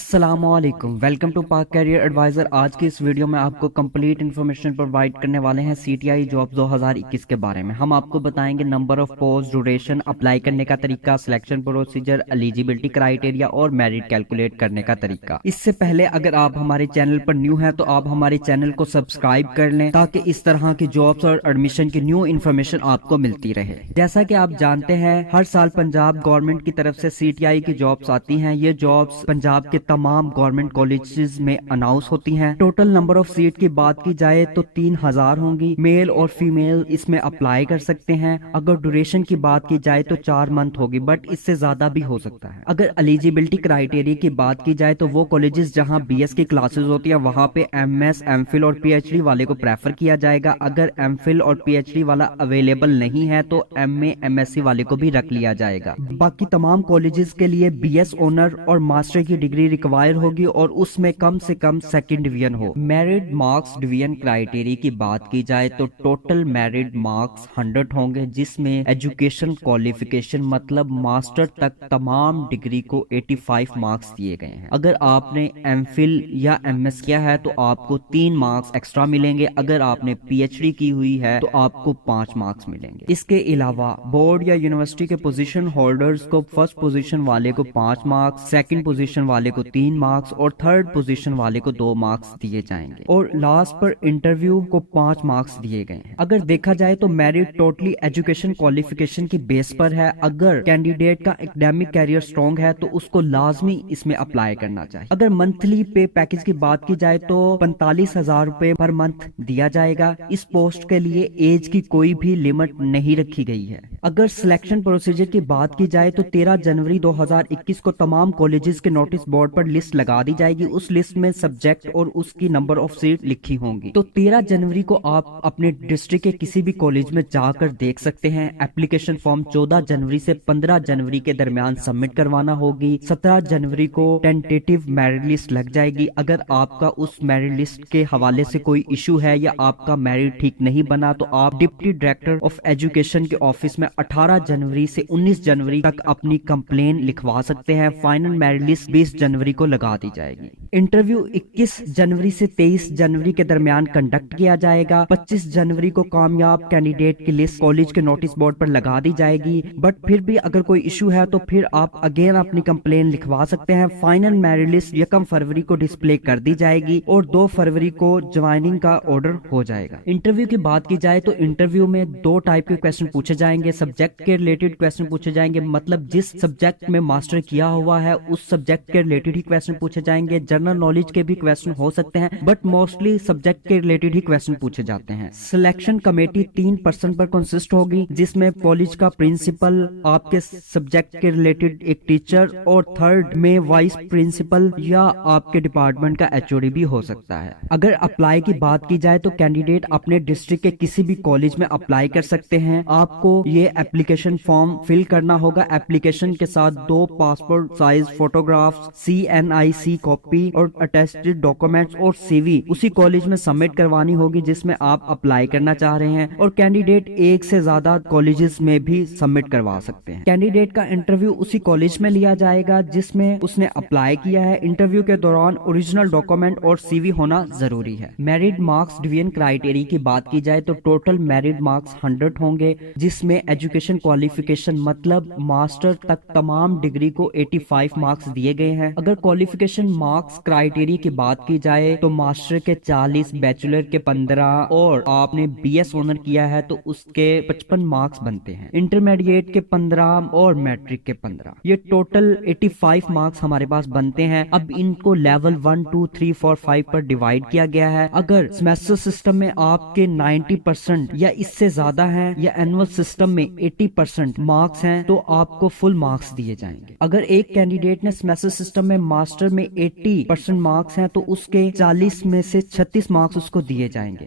السلام علیکم، welcome to پاک کیریئر ایڈوائزر۔ آج کی اس ویڈیو میں آپ کو کمپلیٹ انفارمیشن پرووائڈ کرنے والے ہیں سی ٹی آئی جاب 2021 کے بارے میں۔ ہم آپ کو بتائیں گے number of post, duration, apply کرنے کا طریقہ، سلیکشن پروسیجر، ایلیجیبلٹی کرائیٹیریا اور میرٹ کیلکولیٹ کرنے کا طریقہ۔ اس سے پہلے اگر آپ ہمارے چینل پر نیو ہیں تو آپ ہمارے چینل کو سبسکرائب کر لیں تاکہ اس طرح کی جابس اور ایڈمیشن کی نیو انفارمیشن آپ کو ملتی رہے۔ جیسا کہ آپ جانتے ہیں ہر سال پنجاب گورنمنٹ کی طرف سے سی ٹی آئی کی جابس آتی ہیں۔ یہ جابس پنجاب کے تمام گورنمنٹ کالجز میں اناؤنس ہوتی ہیں۔ ٹوٹل نمبر آف سیٹ کی بات کی جائے تو 3000 ہوں گی۔ میل اور فیمیل اس میں اپلائی کر سکتے ہیں۔ اگر ڈیوریشن کی بات کی جائے تو 4 منتھ ہوگی، بٹ اس سے زیادہ بھی ہو سکتا ہے۔ اگر ایلیجیبلٹی کرائیٹیریا کی بات کی جائے تو وہ کالجز جہاں بی ایس کی کلاسز ہوتی ہیں وہاں پہ ایم ایس، ایم فل اور پی ایچ ڈی والے کو پریفر کیا جائے گا۔ اگر ایم فل اور پی ایچ ڈی والا اویلیبل نہیں ہے تو ایم اے، ایم ایس سی والے کو بھی رکھ لیا جائے گا۔ باقی تمام کالجز کے لیے بی ایس آنر اور ماسٹر کی ڈگری ریکوائر ہوگی اور اس میں کم سے کم سیکنڈ ڈویژن ہو۔ میرٹ مارکس ڈویژن کرائیٹیریا کی بات کی جائے تو ٹوٹل میرٹ مارکس 100 ہوں گے، جس میں ایجوکیشن کوالیفیکیشن مطلب ماسٹر تک تمام ڈگری کو 85 مارکس دیے گئے ہیں۔ اگر آپ نے ایم فل یا ایم ایس کیا ہے تو آپ کو 3 مارکس ایکسٹرا ملیں گے۔ اگر آپ نے پی ایچ ڈی کی ہوئی ہے تو آپ کو 5 مارکس ملیں گے۔ اس کے علاوہ بورڈ یا یونیورسٹی کے پوزیشن ہولڈرز کو فرسٹ پوزیشن والے کو 5 مارکس، سیکنڈ پوزیشن والے کو 3 مارکس اور تھرڈ پوزیشن والے کو 2 مارکس دیے جائیں گے، اور لاسٹ پر انٹرویو کو 5 مارکس دیے گئے ہیں۔ اگر دیکھا جائے تو میرٹ ٹوٹلی ایجوکیشن کوالیفیکیشن کی بیس پر ہے۔ اگر کینڈیڈیٹ کا اکیڈیمک کیریئر سٹرونگ ہے تو اس کو لازمی اس میں اپلائی کرنا چاہیے۔ اگر منتھلی پے پیکج کی بات کی جائے تو 45,000 روپے پر منتھ دیا جائے گا۔ اس پوسٹ کے لیے ایج کی کوئی بھی لمٹ نہیں رکھی گئی ہے۔ اگر سلیکشن پروسیجر کی بات کی جائے تو 13 جنوری 2021 کو تمام کالجز کے نوٹس بورڈ پر لسٹ لگا دی جائے گی۔ اس لسٹ میں سبجیکٹ اور اس کی نمبر آف سیٹ لکھی ہوں گی۔ تو 13 جنوری کو آپ اپنے ڈسٹرکٹ کے کسی بھی کالج میں جا کر دیکھ سکتے ہیں۔ اپلیکیشن فارم 14 جنوری سے 15 جنوری کے درمیان سبمٹ کروانا ہوگی۔ 17 جنوری کو ٹینٹیٹیو میرٹ لسٹ لگ جائے گی۔ اگر آپ کا اس میرٹ لسٹ کے حوالے سے کوئی ایشو ہے یا آپ کا میرٹ ٹھیک نہیں بنا تو آپ ڈپٹی ڈائریکٹر آف ایجوکیشن کے آفس میں 18 جنوری سے 19 جنوری تک اپنی کمپلین لکھوا سکتے ہیں۔ فائنل میرٹ لسٹ 20 جنوری کو لگا دی جائے گی۔ انٹرویو 21 جنوری سے 23 جنوری کے درمیان کنڈکٹ کیا جائے گا۔ 25 جنوری کو کامیاب کینڈیڈیٹ کی لسٹ کالج کے نوٹس بورڈ پر لگا دی جائے گی، بٹ پھر بھی اگر کوئی ایشو ہے تو پھر آپ اگین اپنی کمپلین لکھوا سکتے ہیں۔ فائنل میرٹ لسٹ 1 فروری کو ڈسپلے کر دی جائے گی اور 2 فروری کو جوائننگ کا آرڈر ہو جائے گا۔ انٹرویو کی بات کی جائے تو انٹرویو میں 2 ٹائپ کے کویسچن پوچھے جائیں گے۔ سبجیکٹ کے ریلیٹڈ کویسچن پوچھے جائیں گے، مطلب جس سبجیکٹ میں ماسٹر کیا ہوا ہے اس سبجیکٹ کے ریلیٹڈ ہی کویسچن پوچھے جائیں گے۔ جنرل نالج کے بھی کویسچن ہو سکتے ہیں، بٹ موسٹلی سبجیکٹ کے ریلیٹڈ ہی کویسچن پوچھے جاتے ہیں۔ سلیکشن کمیٹی 3 پرسن پر کنسسٹ ہوگی، جس میں کالج کا پرنسپل، آپ کے سبجیکٹ کے ریلیٹڈ ایک ٹیچر اور تھرڈ میں وائس پرنسپل یا آپ کے ڈپارٹمنٹ کا ایچ او ڈی بھی ہو سکتا ہے۔ اگر اپلائی کی بات کی جائے تو کینڈیڈیٹ اپنے ڈسٹرکٹ کے کسی بھی کالج میں اپلائی کر سکتے ہیں۔ آپ کو یہ اپلیکیشن فارم فل کرنا ہوگا۔ اپلیکیشن کے ساتھ 2 پاسپورٹ سائز فوٹوگرافز، CNIC کاپی اور اٹیسٹڈ ڈاکومنٹس اور سی وی اسی کالج میں سبمٹ کروانی ہوگی جس میں آپ اپلائی کرنا چاہ رہے ہیں، اور کینڈیڈیٹ ایک سے زیادہ کالجز میں بھی سبمٹ کروا سکتے ہیں۔ کینڈیڈیٹ کا انٹرویو اسی کالج میں لیا جائے گا جس میں اس نے اپلائی کیا ہے۔ انٹرویو کے دوران اوریجنل ڈاکومنٹ اور سی وی ہونا ضروری ہے۔ میرٹ مارکس ڈویژن کرائیٹیریا کی بات کی جائے تو ٹوٹل میرٹ مارکس 100 ہوں گے، جس میں ایجوکیشن کوالیفیکیشن مطلب ماسٹر تک تمام ڈگری کو 85 مارکس دیے گئے ہیں۔ اگر کوالیفیکیشن مارکس کرائیٹیریا کی بات کی جائے تو ماسٹر کے 40، بیچلر کے 15 اور آپ نے بی ایس آنر کیا ہے تو اس کے 55 مارکس بنتے ہیں۔ انٹرمیڈیٹ کے 15 اور میٹرک کے 15، یہ ٹوٹل 85 مارکس ہمارے پاس بنتے ہیں۔ اب ان کو لیول 1 2 3 4 5 پر ڈیوائڈ کیا گیا ہے۔ اگر سیمیسٹر سسٹم میں آپ کے 90% یا اس سے زیادہ ہیں یا اینول سسٹم میں 80% مارکس ہیں تو آپ کو فل مارکس دیے جائیں گے۔ اگر ایک کینڈیڈیٹ نے سیمیسٹر سسٹم میں ماسٹر میں 80% مارکس ہیں تو اس کے 40 میں سے 36 مارکس اس کو دیے جائیں گے۔